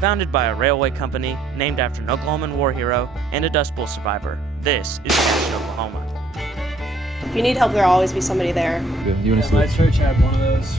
Founded by a railway company, named after an Oklahoman war hero, and a Dust Bowl survivor, this is Cashion, Oklahoma. If you need help, there'll always be somebody there. My church had one of those.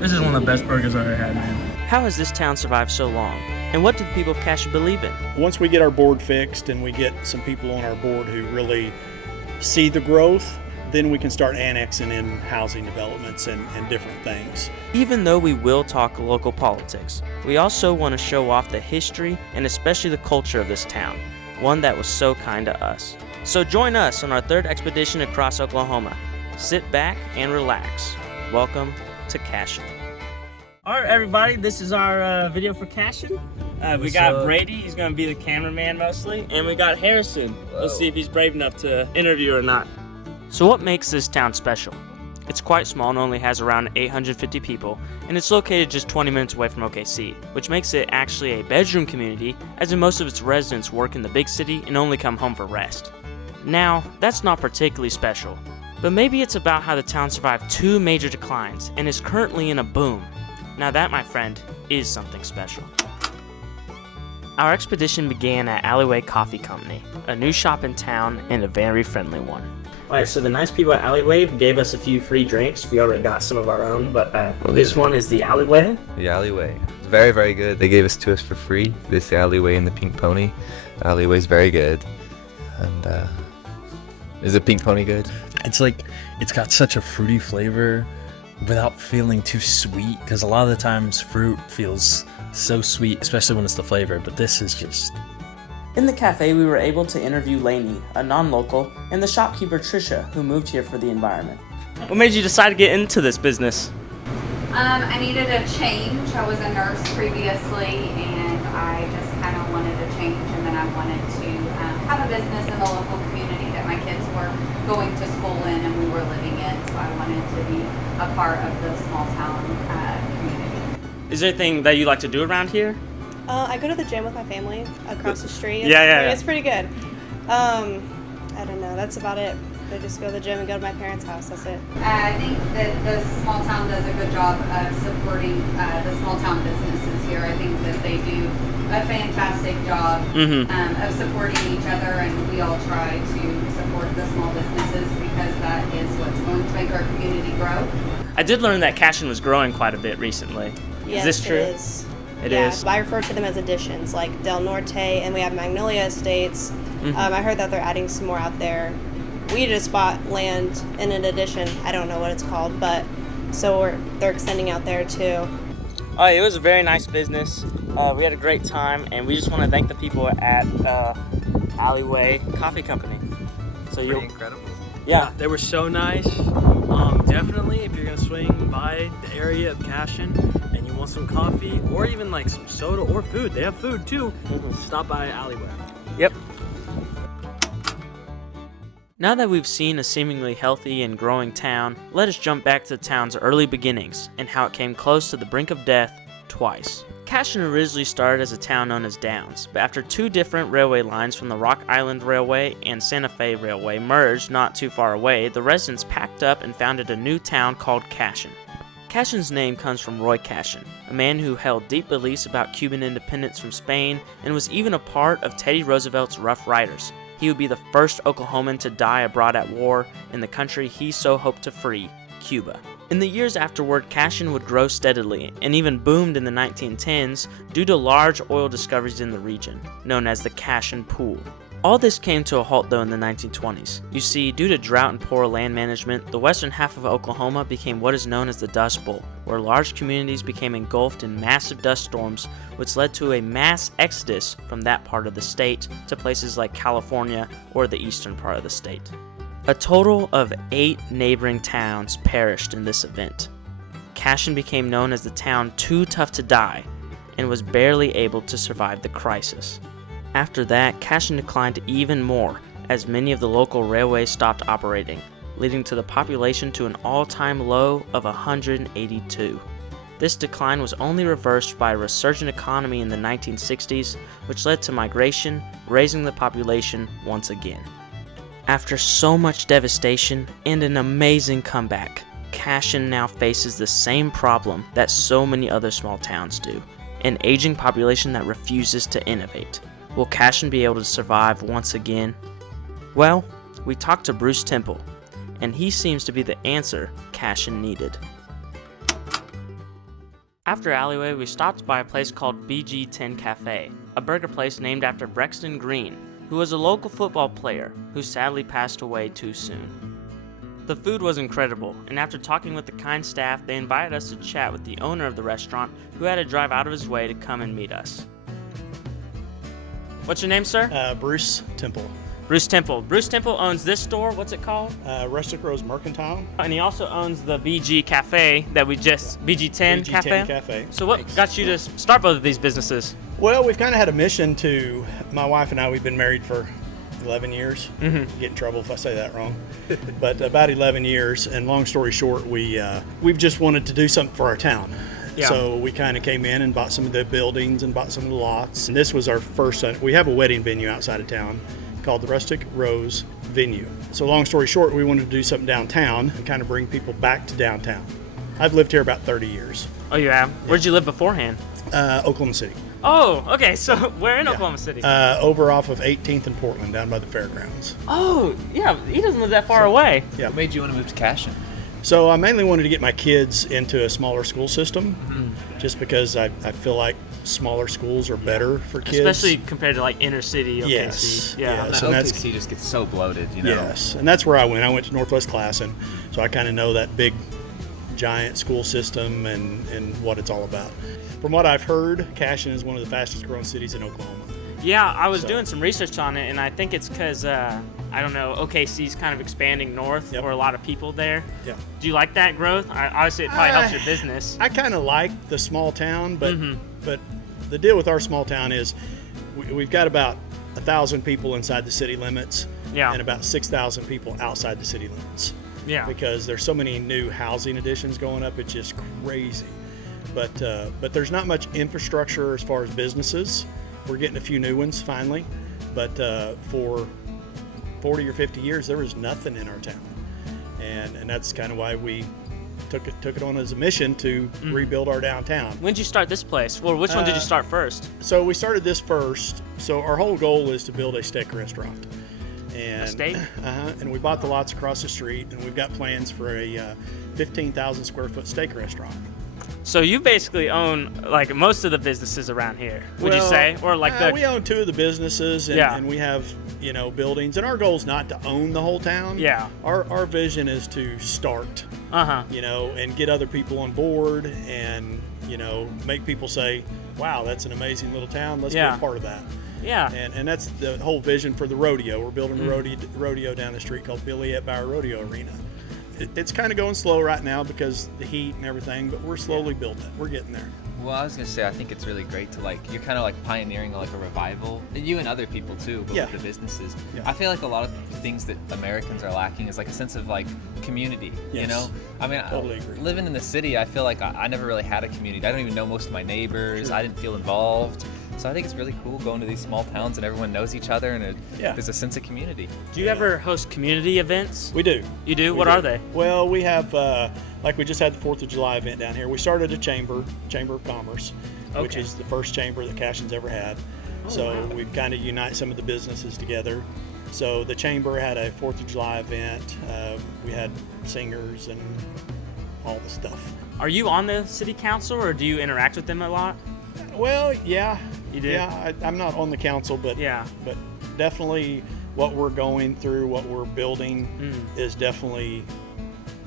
This is one of the best burgers I've ever had, man. How has this town survived so long? And what do the people of Cashion believe in? Once we get our board fixed and we get some people on our board who really see the growth, then we can start annexing in housing developments and different things. Even though we will talk local politics, we also want to show off the history and especially the culture of this town, one that was so kind to us. So join us on our third expedition across Oklahoma. Sit back and relax. Welcome to Cashion. All right, everybody, this is our video for Cashion. We got Brady, he's going to be the cameraman mostly, and we got Harrison. Whoa. Let's see if he's brave enough to interview or not. So what makes this town special? It's quite small and only has around 850 people, and it's located just 20 minutes away from OKC, which makes it actually a bedroom community, as in most of its residents work in the big city and only come home for rest. Now, that's not particularly special, but maybe it's about how the town survived two major declines and is currently in a boom. Now that, my friend, is something special. Our expedition began at Alleyway Coffee Company, a new shop in town and a very friendly one. Alright, so the nice people at Alleyway gave us a few free drinks. We already got some of our own, but this one is the Alleyway. The Alleyway. It's very, very good. They gave us to us for free. This Alleyway and the Pink Pony. The Alleyway's very good. And is the Pink Pony good? It's got such a fruity flavor without feeling too sweet, because a lot of the times fruit feels so sweet, especially when it's the flavor, but this is just... In the cafe, we were able to interview Lainey, a non-local, and the shopkeeper Trisha, who moved here for the environment. What made you decide to get into this business? I needed a change. I was a nurse previously, and I just kind of wanted a change, and then I wanted to have a business in the local community that my kids were going to school in and we were living in, so I wanted to be a part of the small town community. Is there anything that you like to do around here? I go to the gym with my family across the street. Yeah. It's pretty good. I don't know. That's about it. I just go to the gym and go to my parents' house. That's it. I think that the small town does a good job of supporting the small town businesses here. I think that they do a fantastic job of supporting each other, and we all try to support the small businesses because that is what's going to make our community grow. I did learn that Cashion was growing quite a bit recently. Yes, is this true? It is. It is. I refer to them as additions, like Del Norte, and we have Magnolia Estates. I heard that they're adding some more out there. We just bought land in an addition. I don't know what it's called, but so they're extending out there too. It was a very nice business. We had a great time, and we just want to thank the people at Alleyway Coffee Company. So Pretty incredible. Yeah, they were so nice. Definitely, if you're gonna swing by the area of Cashion and you want some coffee or even like some soda or food, they have food too. Stop by Alleyway. Yep. Now that we've seen a seemingly healthy and growing town, let us jump back to the town's early beginnings and how it came close to the brink of death twice. Cashion originally started as a town known as Downs, but after two different railway lines from the Rock Island Railway and Santa Fe Railway merged not too far away, the residents packed up and founded a new town called Cashion. Cashion's name comes from Roy Cashion, a man who held deep beliefs about Cuban independence from Spain and was even a part of Teddy Roosevelt's Rough Riders. He would be the first Oklahoman to die abroad at war in the country he so hoped to free, Cuba. In the years afterward, Cashion would grow steadily and even boomed in the 1910s due to large oil discoveries in the region, known as the Cashion Pool. All this came to a halt though in the 1920s. You see, due to drought and poor land management, the western half of Oklahoma became what is known as the Dust Bowl, where large communities became engulfed in massive dust storms, which led to a mass exodus from that part of the state to places like California or the eastern part of the state. A total of 8 neighboring towns perished in this event. Cashion became known as the town too tough to die and was barely able to survive the crisis. After that, Cashion declined even more as many of the local railways stopped operating, leading to the population to an all-time low of 182. This decline was only reversed by a resurgent economy in the 1960s, which led to migration, raising the population once again. After so much devastation and an amazing comeback, Cashion now faces the same problem that so many other small towns do: an aging population that refuses to innovate. Will Cashion be able to survive once again? Well, we talked to Bruce Temple, and he seems to be the answer Cashion needed. After Alleyway, we stopped by a place called BG10 Cafe, a burger place named after Brexton Green, who was a local football player who sadly passed away too soon. The food was incredible, and after talking with the kind staff, they invited us to chat with the owner of the restaurant, who had to drive out of his way to come and meet us. What's your name, sir? Bruce Temple. Bruce Temple. Bruce Temple owns this store. What's it called? Rustic Rose Mercantile. And he also owns the BG Cafe that we just, BG10 BG10 Cafe? Cafe. So what got you to start both of these businesses? Well, we've kind of had a mission to, my wife and I, we've been married for 11 years. Get in trouble if I say that wrong. But about 11 years, and long story short, we've just wanted to do something for our town. Yeah. So we kind of came in and bought some of the buildings and bought some of the lots. And this was our first, we have a wedding venue outside of town called the Rustic Rose Venue. So long story short, we wanted to do something downtown and kind of bring people back to downtown. I've lived here about 30 years. Oh, you have? Where'd you live beforehand? Oklahoma City. Oh, okay. So where in Oklahoma City? Over off of 18th and Portland, down by the fairgrounds. Oh, yeah. He doesn't live that far away. Yeah. What made you want to move to Cashion? So I mainly wanted to get my kids into a smaller school system, just because I feel like smaller schools are better for kids. Especially compared to like inner city OKC. Yes. Yeah. Yes. The And that's- OKC just gets so bloated, you know? Yes, and that's where I went. I went to Northwest Classen, so I kind of know that big, giant school system and what it's all about. From what I've heard, Cashion is one of the fastest growing cities in Oklahoma. Yeah, I was doing some research on it, and I think it's because, I don't know, OKC's kind of expanding north, Yep. or a lot of people there. Yeah. Do you like that growth? Obviously, it probably helps your business. I kind of like the small town, but the deal with our small town is we've got about 1,000 people inside the city limits, Yeah. and about 6,000 people outside the city limits. Yeah. Because there's so many new housing additions going up, it's just crazy. But there's not much infrastructure as far as businesses. We're getting a few new ones finally, but for 40 or 50 years there was nothing in our town, and that's kind of why we took it on as a mission to rebuild our downtown. When did you start this place? Well, which one did you start first? So we started this first. So our whole goal is to build a steak restaurant. And, A steak? And we bought the lots across the street, and we've got plans for a 15,000 square foot steak restaurant. So you basically own like most of the businesses around here, would you Well, say? Or like we own two of the businesses, and, Yeah. and we have buildings. And our goal is not to own the whole town. Yeah. Our vision is to start, and get other people on board, and make people say, "Wow, that's an amazing little town. Let's be Yeah. a part of that." Yeah. And that's the whole vision for the rodeo. We're building a rodeo down the street called Billy at Bauer Rodeo Arena. It's kind of going slow right now because the heat and everything, but we're slowly building it. We're getting there. Well, I was gonna say, I think it's really great to you're kind of pioneering a revival, and you and other people too, but Yeah. with the businesses. Yeah. I feel like a lot of things that Americans are lacking is a sense of community. You Yes. know, I mean, Totally agree. living in the city, I feel like I never really had a community. I don't even know most of my neighbors. Sure. I didn't feel involved. So I think it's really cool going to these small towns and everyone knows each other, and Yeah. there's a sense of community. Do you ever host community events? We do. You do? We What do. are they? Well, we have, we just had the 4th of July event down here. We started a chamber of commerce, which Okay. is the first chamber that Cashion's ever had. So wow. we've kind of unite some of the businesses together. So the chamber had a 4th of July event. We had singers and all the stuff. Are you on the city council, or do you interact with them a lot? Well, yeah. You do? Yeah, I'm not on the council, but Yeah. but definitely what we're going through, what we're building, is definitely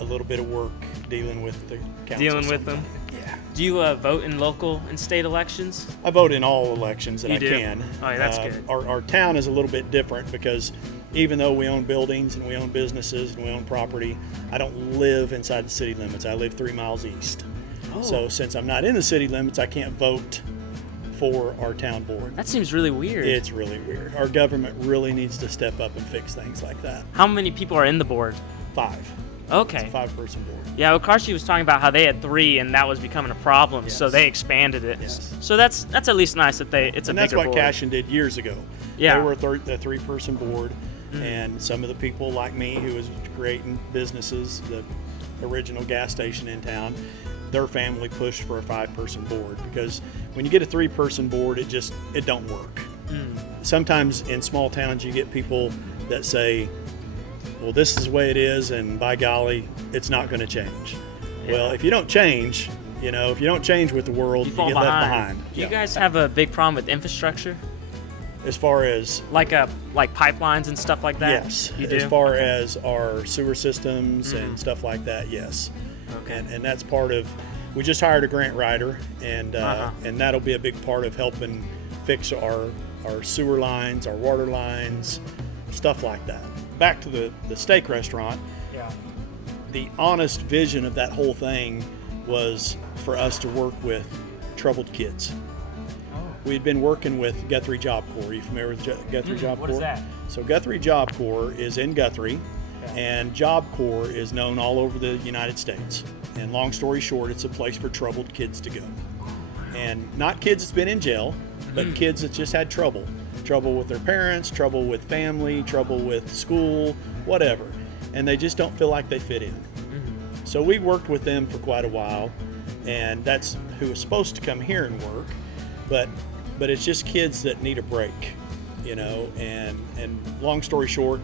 a little bit of work dealing with the council. Dealing with them? Yeah. Do you vote in local and state elections? I vote in all elections that You I do? can. Oh, yeah, that's good. Our town is a little bit different because even though we own buildings and we own businesses and we own property, I don't live inside the city limits. I live 3 miles east. Oh. So since I'm not in the city limits, I can't vote for our town board. That seems really weird. It's really weird. Our government really needs to step up and fix things like that. How many people are in the board? 5. Okay. It's a 5-person board. Yeah, well, Karshi was talking about how they had 3 and that was becoming a problem, so Yes. they expanded it. Yes. So that's at least nice that it's a And that's bigger what board. Cashion did years ago. Yeah. They were a 3-person board, and some of the people like me who was creating businesses, the original gas station in town, their family pushed for a 5-person board, because when you get a 3-person board, it don't work. Sometimes in small towns you get people that say, well, this is the way it is, and by golly, it's not going to change. Well, if you don't change, if you don't change with the world, you get left behind. Do you guys have a big problem with infrastructure? As far as like pipelines and stuff like that? Yes. You do? As far as our sewer systems and stuff like that, yes. Okay. And that's part of. We just hired a grant writer, and that'll be a big part of helping fix our sewer lines, our water lines, stuff like that. Back to the steak restaurant. Yeah. The honest vision of that whole thing was for us to work with troubled kids. We'd been working with Guthrie Job Corps. Are you familiar with Guthrie Job Corps? What is that? So Guthrie Job Corps is in Guthrie, and Job Corps is known all over the United States. And long story short, it's a place for troubled kids to go. And not kids that's been in jail, but kids that just had trouble. Trouble with their parents, trouble with family, trouble with school, whatever. And they just don't feel like they fit in. So we worked with them for quite a while, and that's who was supposed to come here and work. But it's just kids that need a break, and long story short,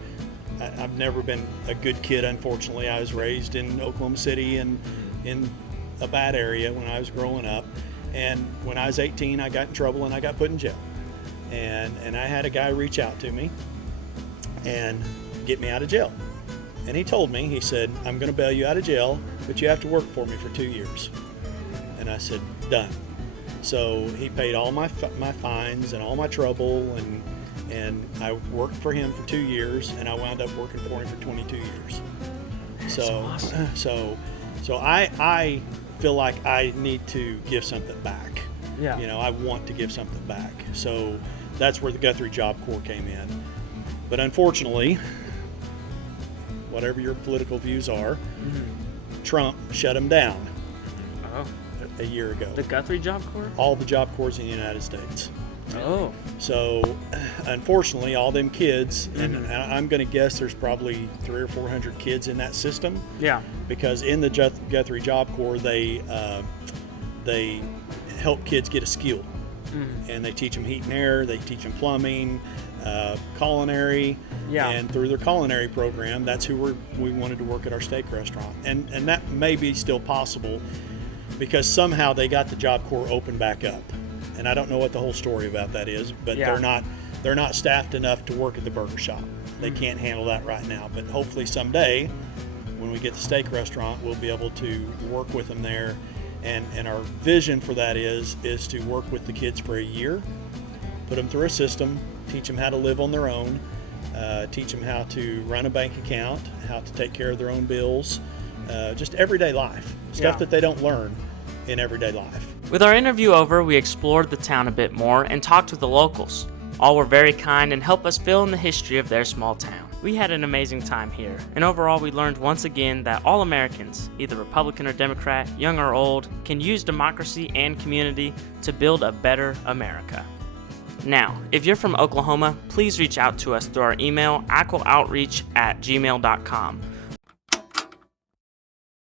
I've never been a good kid, unfortunately. I was raised in Oklahoma City and in a bad area when I was growing up. And when I was 18, I got in trouble and I got put in jail. And I had a guy reach out to me and get me out of jail. And he told me, he said, I'm going to bail you out of jail, but you have to work for me for 2 years. And I said, done. So he paid all my fines and all my trouble, and I worked for him for 2 years, and I wound up working for him for 22 years. So I feel like I need to give something back. Yeah. I want to give something back. So that's where the Guthrie Job Corps came in. But unfortunately, whatever your political views are, Trump shut them down a year ago. The Guthrie Job Corps? All the Job Corps in the United States. Oh. So, unfortunately, all them kids, and I'm going to guess there's probably 300 or 400 kids in that system. Yeah. Because in the Guthrie Job Corps, they help kids get a skill, and they teach them heat and air, they teach them plumbing, culinary, and through their culinary program, that's who we wanted to work at our steak restaurant, and that may be still possible, because somehow they got the Job Corps open back up, and I don't know what the whole story about that is, but they're not staffed enough to work at the burger shop. They can't handle that right now, but hopefully someday, when we get the steak restaurant, we'll be able to work with them there. And our vision for that is to work with the kids for a year, put them through a system, teach them how to live on their own, teach them how to run a bank account, how to take care of their own bills, just everyday life, stuff that they don't learn in everyday life. With our interview over, we explored the town a bit more and talked with the locals. All were very kind and helped us fill in the history of their small town. We had an amazing time here, and overall we learned once again that all Americans, either Republican or Democrat, young or old, can use democracy and community to build a better America. Now, if you're from Oklahoma, please reach out to us through our email, AquilOutreach@gmail.com.